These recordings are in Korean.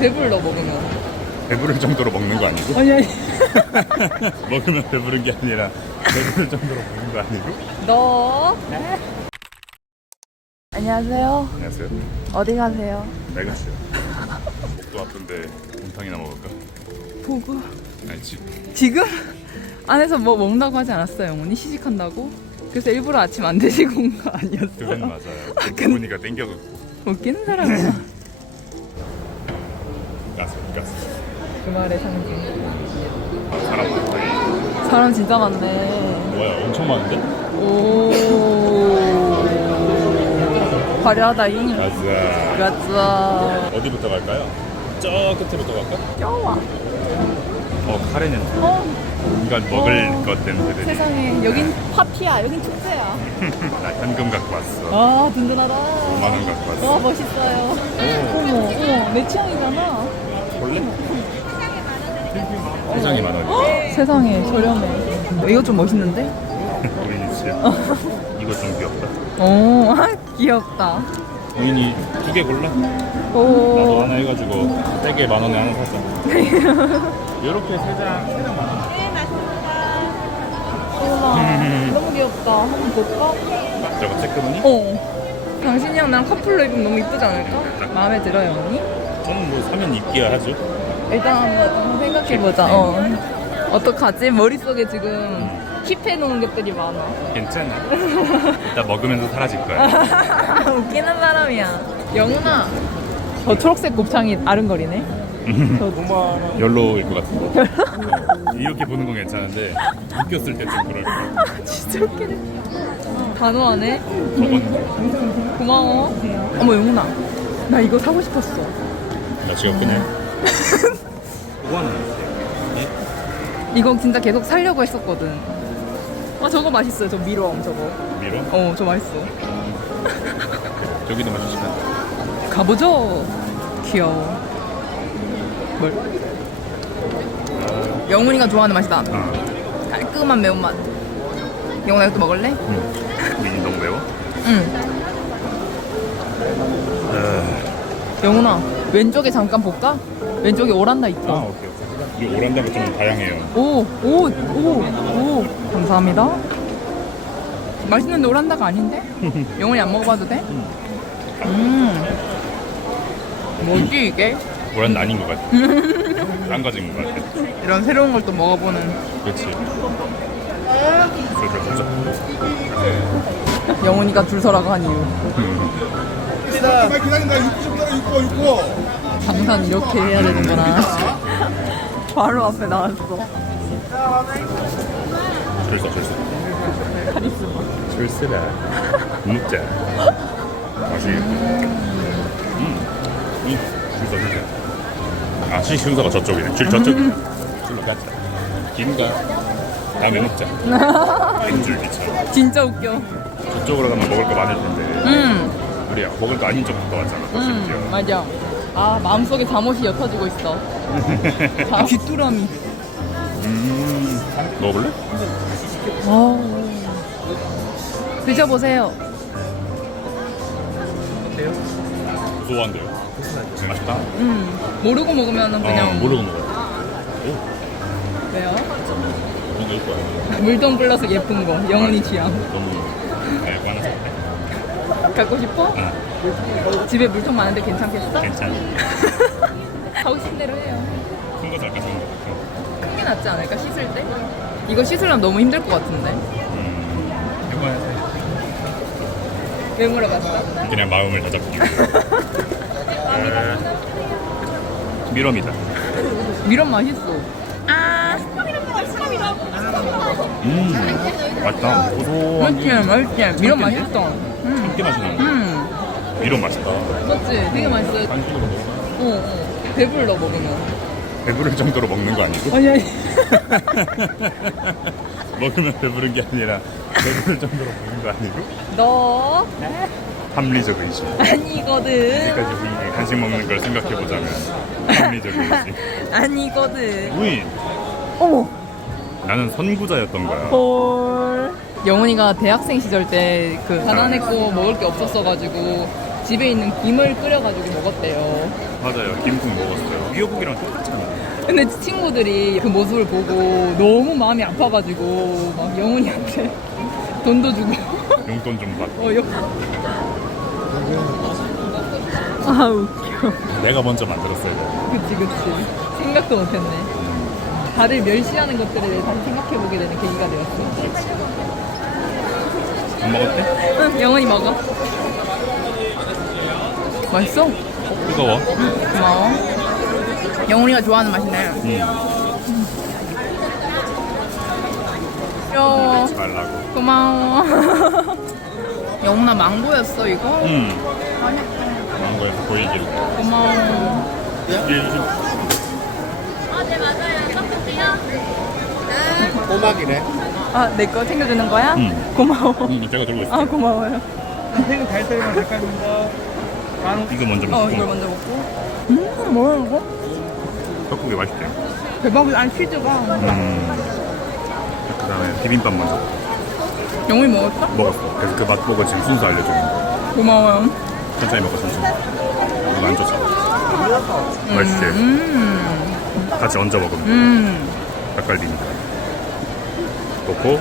배불러 먹으면. 배부를 정도로 먹는 거 아니고? 아니 아니. 먹으면 배부른 게 아니라 배부를 정도로 먹는 거 아니고? 너. 안녕하세요. 안녕하세요. 어디 가세요? 메가스요. 또 아픈데 곰탕이나 먹을까? 보고. 아니 지 지금 안에서 뭐 먹는다고 하지 않았어요, 영훈이 시식한다고? 그래서 일부러 아침 안 드시고 온거 아니었어요? 그건 맞아요. 근데- 보니까 땡겨갖고 웃기는 사람이야. 그 말의 상징. 사람 많다. 사람 진짜 많네. 뭐야 엄청 많은데? 오. 화려하다잉. 가자. 가자. 어디부터 갈까요? 저 끝에부터 갈까? 껴와. 어 카레는 어, 이건 먹을 어. 것 냄새들이. 세상에. 여긴 파티야. 여긴 축제야. 나 현금 갖고 왔어. 아, 든든하다. 5만 원 갖고 왔어. 와, 멋있어요. 어머, 어머, 내 취향이잖아. 볼래? 세상에 만 원. 세상에, 저렴해. 이거 좀 멋있는데? 우인이치야. 이거 좀 귀엽다. 오, 아, 귀엽다. 우인이 두 개 골라. 나도 오, 하나 해가지고 세 개 만 원에 하나 사자. 이렇게 세 장. 세장 만 원. 어머나. 너무 귀엽다. 한번 볼까? 저거 체크무늬? 어. 당신이랑 나랑 커플로 입으면 너무 이쁘지 않을까? 마음에 들어요, 언니? 저는 뭐 사면 입기야 하죠. 일단 한번 생각해보자. 어. 어떡하지? 머릿속에 지금 킵해놓은 것들이 많아. 괜찮아. 이따 먹으면서 사라질 거야. 웃기는 사람이야. 영훈아. 저 초록색 곱창이 아른거리네. 저 열로일 것 같은데. 어, 이렇게 보는 건 괜찮은데 웃겼을 때 좀 그럴 거야. 진짜 웃기네. 단호하네. 저건 고마워. 어머 영훈아. 나 이거 사고 싶었어. 나 지금 그냥 거지? 이거 진짜 계속 살려고 했었거든. 아 저거 맛있어요. 저 미럼 저거. 미로? 어, 저 맛있어. 저기도 맛있을까? 가보죠. 귀여워. 뭘? 영훈이가 좋아하는 맛이다. 아, 깔끔한 매운맛. 영훈아 이것도 먹을래? 응. 우인이 너무 매워? 응. 아, 영훈아 왼쪽에 잠깐 볼까? 왼쪽에 오란다 아 있다. 오케이 오케이. 이 오란다가 좀 다양해요. 오, 오, 오, 오. 감사합니다. 맛있는데 오란다가 아닌데? 영훈이 안 먹어봐도 돼? 음. 뭐지 이게? 오란다 아닌 것 같아. 안 가진 것 같아. 이런 새로운 걸 또 먹어보는 그렇지. 그렇죠, 그렇죠. 영훈이가 줄 서라고 한 이유. 정말 기다린다. 장산 이렇게 해야 되는구나. 바로 앞에 나왔어. 줄서 줄서. 카리스마. 줄서라. 묵자. 맛있겠다. 음. 이 줄서 줄서. 아, 시 순서가 저쪽이네. 줄 저쪽이네. 줄로 가자. 긴가? 다음에 먹자. 땡줄기처럼. 진짜 웃겨. 저쪽으로 가면 먹을 거 많을 텐데. 음, 우리 먹을 거 아닌 쪽부터 왔잖아. 또 음, 심지어. 맞아. 아, 마음속에 잠옷이 옅어지고 있어. 아, 귀뚜라미. 음. 먹어볼래? 아, 드셔보세요. 어때요? 고소한데요? 맛있다. 음, 모르고 먹으면 그냥. 어, 모르고 먹어요. 오, 왜요? 물동 플러스 예쁜 거. 영훈이 취향. 너무 하나 샀네. 갖고 싶어? 응, 집에 물통 많은데 괜찮겠어? 괜찮아. 하고 싶은 대로 해요. 큰거 살까, 작은 거? 큰게 낫지 않을까? 씻을 때? 이거 씻으려면 너무 힘들 것 같은데. 음, 이거 해서 왜 물어봤어? 그냥 마음을 다잡고. 미럼이다. 미럼 맛있어. 아, 음, 맛있다. 고소한 맛있지, 맛있지. 미럼 맛있어. 맛이 나네. 음, 미럼 맛있다. 맞지? 되게 맛있어요. 간식으로 먹으면 어, 어. 배불러 먹으면. 배부를 정도로 먹는 거 아니고? 아니, 아니. 먹으면 배부른 게 아니라 배부를 정도로 먹는 거 아니고? 너 합리적 의심. 아니거든. 여기까지 우인이 간식 먹는 걸 생각해 보자면 합리적 의심. 아니거든. 우인, 어머. 나는 선구자였던 거야. 헐. 영훈이가 대학생 시절 때 그 가난했고 먹을 게 없었어가지고 집에 있는 김을 끓여가지고 먹었대요. 맞아요. 김국 먹었어요. 미역국이랑 똑같잖아. 근데 친구들이 그 모습을 보고 너무 마음이 아파가지고 막 영훈이한테 돈도 주고 용돈 좀 받고. 어, 여... 아 웃겨. 내가 먼저 만들었어야 돼. 그치 그치. 생각도 못했네. 다들 멸시하는 것들에 대해 다시 생각해보게 되는 계기가 되었어. 안 먹었대? 응, 영훈이 먹어. 맛있어? 뜨거워. 고마워. 영훈이가 좋아하는 맛이네. 응. 귀여워. 말라고. 고마워. 영훈아 망고였어 이거? 응. 망고에서 보이기를. 고마워. 이게 요즘 꼬막이네. 아 내 거 챙겨주는 거야? 응. 고마워. 응, 제가 들고 있어. 아 고마워요. 생은 달걀이랑 닭갈비입니다. 이거 먼저 어 먹고. 이걸 먼저 먹고. 음 뭐야 이거? 떡국이 맛있대. 대박이다. 아니 치즈가. 음. 그 다음에 비빔밥 먼저 영훈이 먹었어? 먹었어. 그래서 그 맛 보고 지금 순서 알려주는 거. 고마워요. 천천히 먹어 천천히. 이거 안 좋잖아. 맛있지. 음. 같이 얹어 먹으면 음. 닭갈비니까. 넣고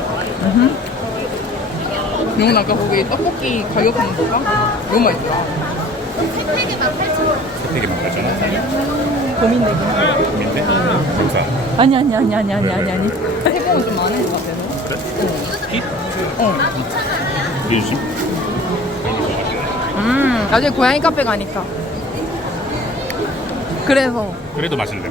영훈 아까 거기 떡볶이 가격 한 거가 너무 맛있다. 세팩이만 되잖아. 고민되긴 고민돼? 감사. 아니 아니 아니 아니 아니 아니 아니. 세봉은 좀 많은 것 같아서. 그래? 히? 어. 민심? 음. 나중에 고양이 카페 가니까. 그래서 그래도 마실래.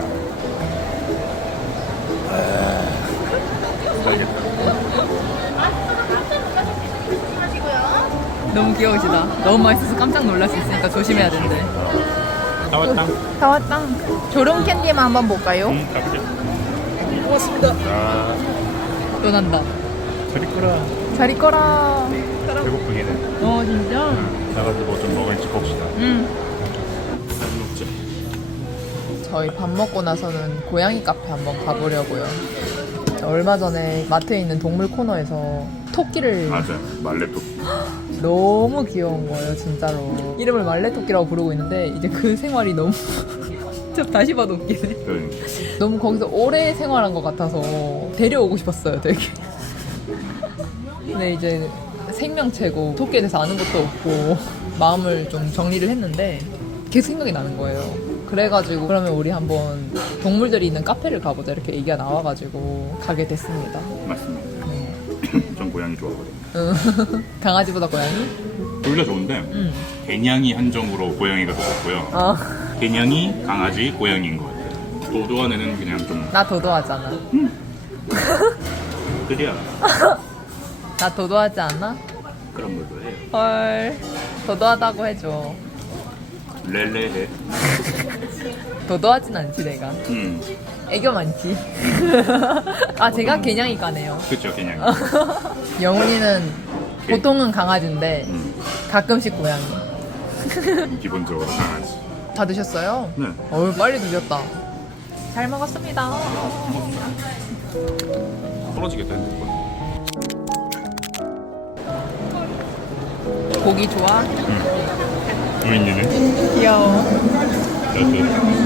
너무 귀여우시다. 너무 맛있어서 깜짝 놀랄 수 있으니까 조심해야 된대. 다 왔다. 다 왔다. 조롱 캔디만 한번 볼까요? 응, 갈게. 고맙습니다. 자, 떠난다. 저리 끌어. 잘 있거라. 배고프긴 해. 어 진짜? 나가서 뭐 좀 먹을지 봅시다. 응. 잘 먹자. 저희 밥 먹고 나서는 고양이 카페 한번 가보려고요. 얼마 전에 마트에 있는 동물 코너에서 토끼를 맞아. 말레토. 너무 귀여운 거예요, 진짜로. 이름을 말레토끼라고 부르고 있는데 이제 그 생활이 너무 저 다시 봐도 웃기네. 그 너무 거기서 오래 생활한 것 같아서 데려오고 싶었어요, 되게. 근데 이제 생명체고 토끼에 대해서 아는 것도 없고 마음을 좀 정리를 했는데 계속 생각이 나는 거예요. 그래가지고 그러면 우리 한번 동물들이 있는 카페를 가보자 이렇게 얘기가 나와가지고 가게 됐습니다. 맞습니다. 전 고양이 좋아하거든. 응. 강아지보다 고양이? 둘 다 좋은데 응. 개냥이 한정으로 고양이가 더 좋고요. 아, 개냥이, 강아지, 고양이인 것 같아요. 도도한 애는 그냥 좀 나 도도하잖아. 그래야 나 도도하지 않아? 그런 걸로 해. 헐. 도도하다고 해줘. 렐레해. 도도하진 않지, 내가. 음, 애교 많지. 아, 제가 개냥이가네요. 그쵸 개냥이. 영훈이는 개. 보통은 강아지인데 음, 가끔씩 고양이. 기본적으로 강아지. 다 드셨어요? 네. 어우, 빨리 드셨다. 잘 먹었습니다. 떨어지겠다 핸드폰. 고기 좋아? 우인이는 귀여워. 저도